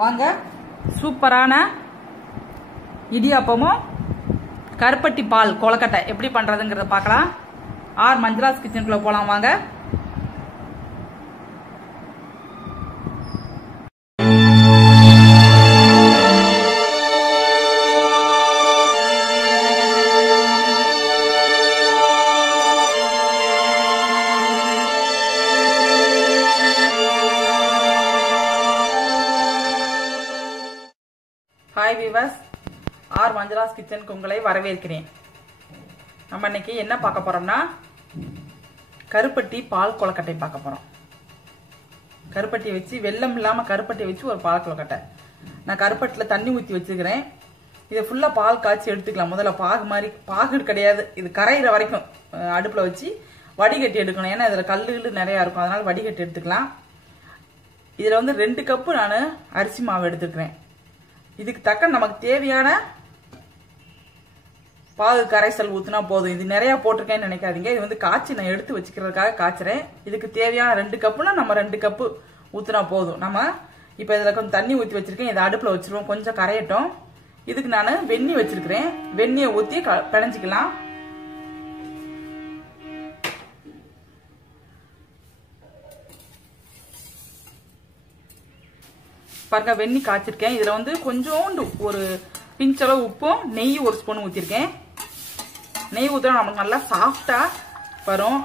வாங்க சூப்பரான இடியாப்பமும் கருப்பட்டி பால் கொலக்கட்டை எப்படி பண்றதுங்கறத பார்க்கலாம். ஆர் மஞ்சுளாஸ் கிச்சனுக்குள்ள போலாம் வாங்க. ஹாய் வீவர்ஸ், ஆர் மஞ்சுளாஸ் கிச்சனுக்கு உங்களை வரவேற்கிறேன். நம்ம இன்னைக்கு என்ன பார்க்க போறோம்னா கருப்பட்டி பால் கொலக்கட்டை பார்க்க போறோம். கருப்பட்டி வச்சு வெல்லம் இல்லாம கருப்பட்டி வச்சு ஒரு பால் கொலக்கட்டை. நான் கருப்பட்டில தண்ணி ஊற்றி வச்சுக்கிறேன். இதை ஃபுல்லா பால் காய்ச்சி எடுத்துக்கலாம். முதல்ல பாகு கிடையாது, இது கரையிற வரைக்கும் அடுப்புல வச்சு வடிகட்டி எடுக்கணும். ஏன்னா இதுல கல்லுகள் நிறைய இருக்கும், அதனால வடிகட்டி எடுத்துக்கலாம். இதுல 2 கப்பு நான் அரிசி மாவு எடுத்துக்கிறேன். இதுக்கு தக்க நமக்கு தேவையான பாகு கரைசல் ஊத்துனா போதும். இது நிறைய போட்டிருக்கேன்னு நினைக்காதீங்க. இது காய்ச்சி நான் எடுத்து வச்சுக்கிறதுக்காக காய்ச்சறேன். இதுக்கு தேவையான 2 கப்புனா நம்ம 2 கப்பு ஊத்துனா போதும். நம்ம இப்ப இதுல கொஞ்சம் தண்ணி ஊத்தி வச்சிருக்கேன். இதை அடுப்புல வச்சிருவோம், கொஞ்சம் கரையட்டும். இதுக்கு நான் வெந்நீர் வச்சிருக்கிறேன். வெந்நியை ஊத்தி பிணைஞ்சிக்கலாம். பாருங்க, வெந்நி காய்ச்சிருக்கேன். இதுல கொஞ்சோண்டு ஒரு பிஞ்சளவு உப்பும் நெய் 1 ஸ்பூன் ஊத்திருக்கேன். நெய் ஊத்தினா நமக்கு நல்லா சாஃப்டா வரும்.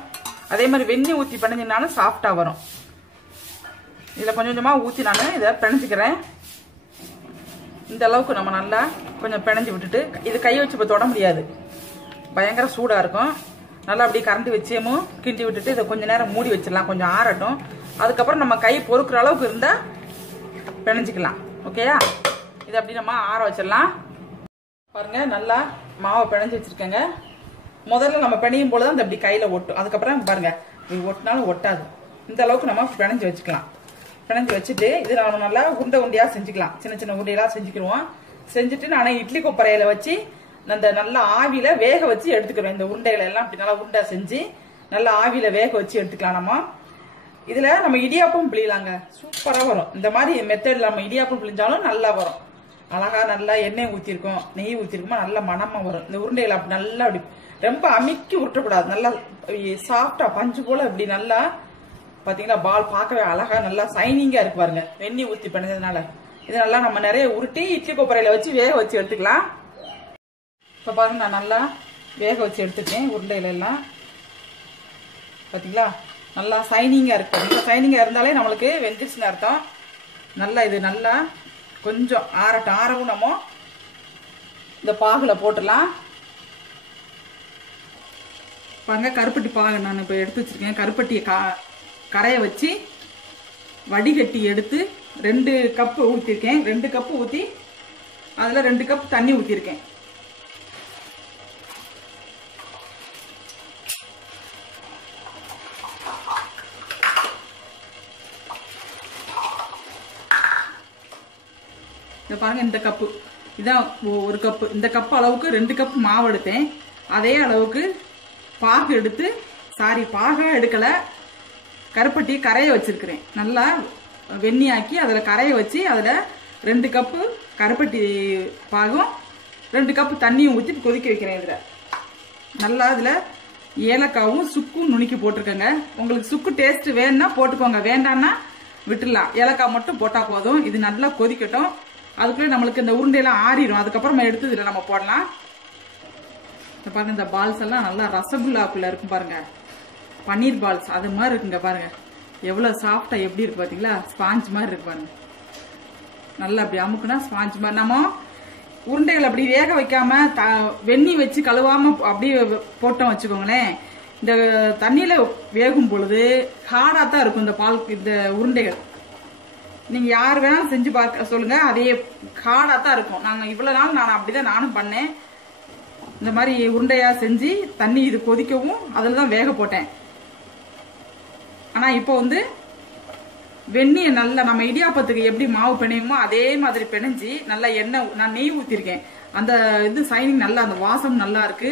அதே மாதிரி வெந்நி ஊத்தி பிணைஞ்சினாலும் சாஃப்டா வரும். இதுல கொஞ்சம் கொஞ்சமா ஊத்தி நான் இதை பிணைஞ்சிக்கிறேன். இந்த அளவுக்கு நம்ம நல்லா கொஞ்சம் பிணைஞ்சு விட்டுட்டு, இது கையை வச்சு இப்ப தொட முடியாது, பயங்கர சூடா இருக்கும். நல்லா அப்படியே கரண்டி வச்சேமும் கிண்டி விட்டுட்டு இதை கொஞ்ச நேரம் மூடி வச்சிடலாம், கொஞ்சம் ஆறட்டும். அதுக்கப்புறம் நம்ம கை பொறுக்கிற அளவுக்கு இருந்தா பிணைஞ்சிக்கலாம். ஓகேயா? இது அப்படி நம்ம ஆற வச்சிடலாம். பாருங்க, நல்லா மாவை பிணைஞ்சு வச்சிருக்கேங்க. முதல்ல நம்ம பிணையும் போலதான் இந்த அப்படி கையில ஒட்டும். அதுக்கப்புறம் பாருங்க, இது ஒட்டினாலும் ஒட்டாது. இந்த அளவுக்கு நம்ம பிணைஞ்சு வச்சுக்கலாம். பிணைஞ்சு வச்சுட்டு இது நம்ம நல்லா உருண்டை உருண்டையா செஞ்சுக்கலாம். சின்ன சின்ன உருண்டையெல்லாம் செஞ்சுக்கிடுவோம். செஞ்சுட்டு நான் இட்லி கொப்பரையில வச்சு அந்த நல்லா ஆவியில வேக வச்சு எடுத்துக்கிறேன். இந்த உருண்டைகளை எல்லாம் அப்படி நல்லா உருண்டை செஞ்சு நல்லா ஆவியில வேக வச்சு எடுத்துக்கலாம். நம்ம இதுல நம்ம இடியாப்பம் பிழியலாங்க, சூப்பரா வரும். இந்த மாதிரி மெத்தட்ல நம்ம இடியாப்பம் பிழிஞ்சாலும் நல்லா வரும். அழகா நல்லா எண்ணெய் ஊத்திருக்கோம், நெய் ஊத்திருக்கோமா, நல்ல மணமா வரும். இந்த உருண்டைகளை அப்படி நல்லா அப்படி ரொம்ப அமுக்கி உருட்டக்கூடாது. நல்லா சாஃப்டா பஞ்சு போல இப்படி நல்லா பாத்தீங்களா, பால் பார்க்கவே அழகா நல்லா சைனிங்கா இருக்கு பாருங்க, வெந்நீர் ஊத்தி பண்ணதுனால. இது நல்லா நம்ம நிறைய உருட்டி இட்லி கொப்பரையில வச்சு வேக வச்சு எடுத்துக்கலாம். இப்ப பாருங்க, நான் நல்லா வேக வச்சு எடுத்துட்டேன். உருண்டையில எல்லாம் பாத்தீங்களா நல்லா சைனிங்கா இருக்கு. நல்லா சைனிங்கா இருந்தாலே நம்மளுக்கு வெந்துருச்சுன்னு அர்த்தம். நல்லா இது நல்லா கொஞ்சம் ஆறட்டும். ஆறவும் நம்ம இந்த பாகுல போட்டுடலாம். பாருங்க, கருப்பட்டி பாகு நான் இப்ப எடுத்து வச்சிருக்கேன். கருப்பட்டியை கரைய வச்சு வடிகட்டி எடுத்து 2 கப்பு ஊத்திருக்கேன். 2 கப்பு ஊத்தி அதுல 2 கப் தண்ணி ஊத்திருக்கேன். பாருங்க, இந்த கப்பு இதான் 1 கப்பு. இந்த கப்பு அளவுக்கு 2 கப் மாவு எடுத்தேன். அதே அளவுக்கு பாகு எடுத்து, பாகா எடுக்கல, கருப்பட்டி கரைய வச்சிருக்கிறேன். நல்லா வெந்நியாக்கி அதில் கரைய வச்சு அதில் 2 கப்பு கருப்பட்டி பாகும் 2 கப்பு தண்ணியும் ஊற்றி கொதிக்க வைக்கிறேன். இதில் நல்லா இதில் ஏலக்காவும் சுக்கும் நுணுக்கி போட்டிருக்கேங்க. உங்களுக்கு சுக்கு டேஸ்ட் வேணும்னா போட்டுக்கோங்க, வேண்டாம்னா விட்டுடலாம். ஏலக்காய் மட்டும் போட்டா போதும். இது நல்லா கொதிக்கட்டும். அதுக்குள்ளே நம்மளுக்கு இந்த உருண்டையெல்லாம் ஆறிடும். அதுக்கப்புறமா எடுத்து இதில் நம்ம போடலாம். பாருங்க, இந்த பால்ஸ் எல்லாம் நல்லா ரசகுல்லாக்குள்ள இருக்கும் பாருங்க, பன்னீர் பால்ஸ் அது மாதிரி இருக்குங்க. பாருங்க எவ்வளவு சாஃப்டா எப்படி இருக்கு பாத்தீங்களா, ஸ்பாஞ்ச் மாதிரி இருக்கு பாருங்க. நல்லா அப்படி அமுக்குனா ஸ்பாஞ்ச் மாதிரி. நம்ம உருண்டைகள் அப்படி வேக வைக்காம வெந்நி வச்சு கழுவாம அப்படியே போட்டோம் வச்சுக்கோங்களேன், இந்த தண்ணியில வேகும் பொழுது ஹார்டா தான் இருக்கும் இந்த பால். இந்த உருண்டைகள் நீங்க யார் வேணாலும் செஞ்சு பார்க்க சொல்லுங்க, அதே ஹார்டா தான் இருக்கும். நாங்க இவ்வளவு நாள் நான் அப்படிதான் நானும் பண்ணேன். இந்த மாதிரி உருண்டையா செஞ்சு தண்ணி இது கொதிக்கவும் அதுலதான் வேக போட்டேன். ஆனா இப்போ வெந்நிய நல்லா நம்ம இடியாப்பத்துக்கு எப்படி மாவு பிணையுமோ அதே மாதிரி பிணைஞ்சி நல்லா எண்ணெய் நான் நெய் ஊத்திருக்கேன். அந்த இது சைனிங் நல்லா, அந்த வாசம் நல்லா இருக்கு,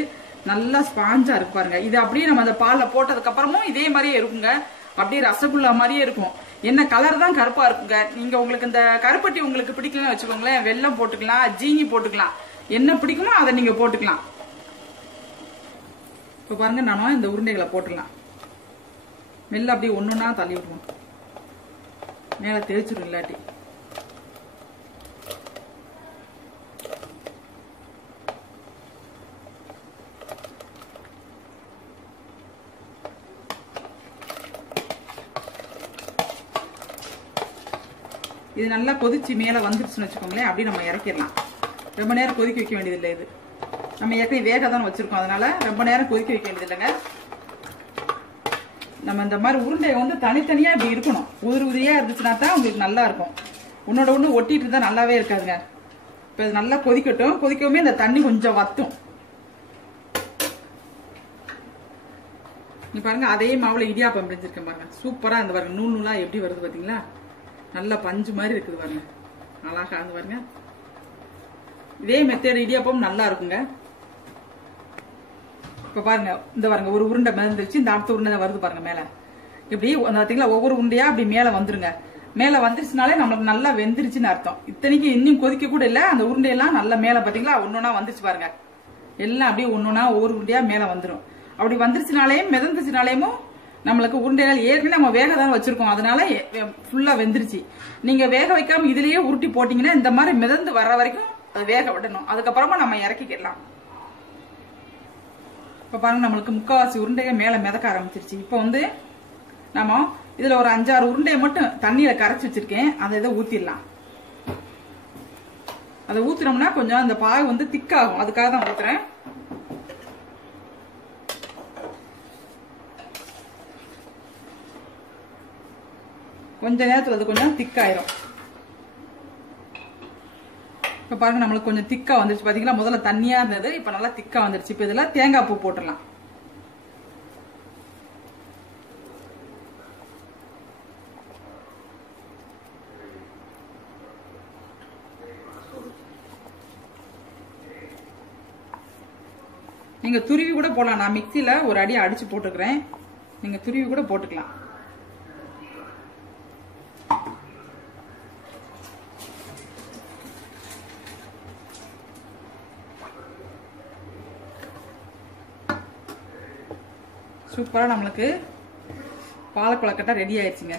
நல்லா ஸ்பாஞ்சா இருக்கு பாருங்க. இது அப்படியே நம்ம அந்த பால்ல போட்டதுக்கு அப்புறமும் இதே மாதிரியே இருக்குங்க, அப்படியே ரசகுல்லா மாதிரியே இருக்கும். என்ன கலர் தான் கருப்பா இருக்குங்க. நீங்க உங்களுக்கு இந்த கருப்பட்டி உங்களுக்கு பிடிக்கலன்னு வச்சுக்கோங்களேன், வெல்லம் போட்டுக்கலாம், ஜீனி போட்டுக்கலாம், என்ன பிடிக்குமோ அதை நீங்க போட்டுக்கலாம். இப்ப பாருங்க, நானும் இந்த உருண்டைகளை போட்டுக்கலாம். மெல்ல அப்படியே ஒண்ணுன்னா தள்ளி விட்டுருவோம், மேல தேய்ச்சிடும் இல்லாட்டி. இது நல்லா கொதிச்சு மேல வந்துருச்சுன்னு வச்சுக்கோங்களேன், அப்படியே நம்ம இறக்கிடலாம். ரொம்ப நேரம் கொதிக்க வைக்க வேண்டியதில்லை. இது நம்ம ஏற்கனவே வேக தான் வச்சிருக்கோம், அதனால ரொம்ப நேரம் கொதிக்க வைக்க வேண்டியது இல்லைங்க. நம்ம இந்த மாதிரி உருண்டையை வந்து தனித்தனியா இப்படி இருக்கணும். உதிரி உதிரியா இருந்துச்சுன்னா தான் உங்களுக்கு நல்லா இருக்கும். உன்னோட ஒண்ணு ஒட்டிட்டு இருந்தா நல்லாவே இருக்காதுங்க. இப்ப இது நல்லா கொதிக்கட்டும். கொதிக்கவுமே இந்த தண்ணி கொஞ்சம் வத்தும். நீ பாருங்க, அதே மாவுல இடியாப்பம் பிடிச்சிருக்கேன் பாருங்க. சூப்பரா இந்த பாருங்க, நூல் நூலா எப்படி வருது பாத்தீங்களா? நல்ல பஞ்சு மாதிரி இருக்குது பாருங்க, அழகா இருந்து பாருங்க. இதே மெத்தேட் இடியாப்பம் நல்லா இருக்குங்க. இப்ப பாருங்க, இந்த பாருங்க ஒரு உருண்டை மிதந்துருச்சு, இந்த அடுத்த உருண்டை வருது பாருங்க மேல. இப்படி பாத்தீங்களா, ஒவ்வொரு உருண்டையா அப்படி மேல வந்துருங்க. மேல வந்துருச்சுனாலே நம்மளுக்கு நல்லா வெந்துருச்சுன்னு அர்த்தம். இத்தனைக்கு இன்னும் கொதிக்க கூட இல்ல, அந்த உருண்டையெல்லாம் நல்லா மேல பாத்தீங்களா ஒன்னொன்னா வந்துருச்சு பாருங்க. எல்லாம் அப்படியே ஒன்னொன்னா ஒவ்வொரு உருண்டையா மேல வந்துரும். அப்படி வந்துருச்சுனாலேயும் மிதந்துச்சுனாலேயும் நம்மளுக்கு உருண்டைகள் ஏற்கனவே நம்ம வேக தான் வச்சிருக்கோம், அதனால ஃபுல்லா வெந்துருச்சு. நீங்க வேக வைக்காம இதுலயே உருட்டி போட்டீங்கன்னா இந்த மாதிரி மிதந்து வர்ற வரைக்கும் அது வேக விடணும். அதுக்கப்புறமா நம்ம இறக்கிக்கலாம். இப்ப பாருங்க, நம்மளுக்கு முக்காவாசி உருண்டைய மேல மிதக்க ஆரம்பிச்சிருச்சு. இப்ப வந்து நம்ம இதுல ஒரு 5-6 உருண்டையை மட்டும் தண்ணியில கரைச்சி வச்சிருக்கேன், அதை இதை ஊத்திடலாம். அதை ஊத்துனோம்னா கொஞ்சம் அந்த பாகு வந்து திக்காகும், அதுக்காக தான் ஊத்துறேன். கொஞ்ச நேரத்துல அது கொஞ்சம் திக்காயிரும். இப்ப பாருங்க, நம்மளுக்கு கொஞ்சம் திக்கா வந்துருச்சு பாத்தீங்களா? முதல்ல தண்ணியா இருந்தது, இப்ப நல்லா திக்கா வந்துருச்சு. இப்ப இதுல தேங்காய் பூ போட்டுடலாம். நீங்க துருவி கூட போடலாம். நான் மிக்சியில ஒரு அடி அடிச்சு போட்டுக்கிறேன், நீங்க துருவி கூட போட்டுக்கலாம். சூப்பரா நம்மளுக்கு பாலக்கொழுக்கட்டை ரெடி ஆயிடுச்சுங்க.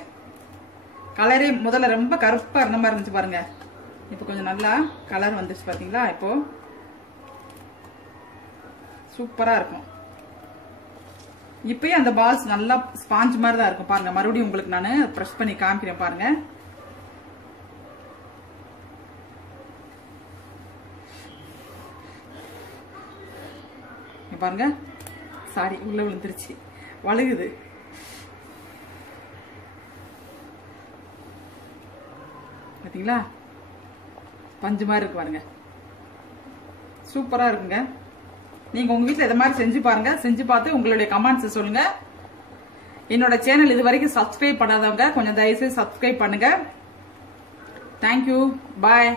கலரே முதல்ல ரொம்ப கருப்பா இருந்த மாதிரி இருந்துச்சு பாருங்க, இப்ப கொஞ்சம் நல்லா கலர் வந்துருச்சு பாத்தீங்களா? இப்போ சூப்பரா இருக்கும். இப்பயும் அந்த பால்ஸ் நல்லா ஸ்பாஞ்ச் மாதிரி தான் இருக்கும் பாருங்க. மறுபடியும் உங்களுக்கு நான் பிரஷ் பண்ணி காமிக்கிறேன் பாருங்க. பாருங்க, சாரி உள்ள விழுந்துருச்சு, வழுகுது. பாத்தீங்களா? பஞ்சு மாதிரி இருக்கு பாருங்க, சூப்பரா இருக்குங்க. நீங்க உங்க வீட்டுல இதை மாதிரி செஞ்சு பாருங்க. செஞ்சு பார்த்து உங்களுடைய கமெண்ட்ஸ் சொல்லுங்க. என்னோட சேனல் இது வரைக்கும் சப்ஸ்கிரைப் பண்ணாதவங்க கொஞ்சம் தயவுசெய்து சப்ஸ்கிரைப் பண்ணுங்க. தேங்க்யூ, பாய்.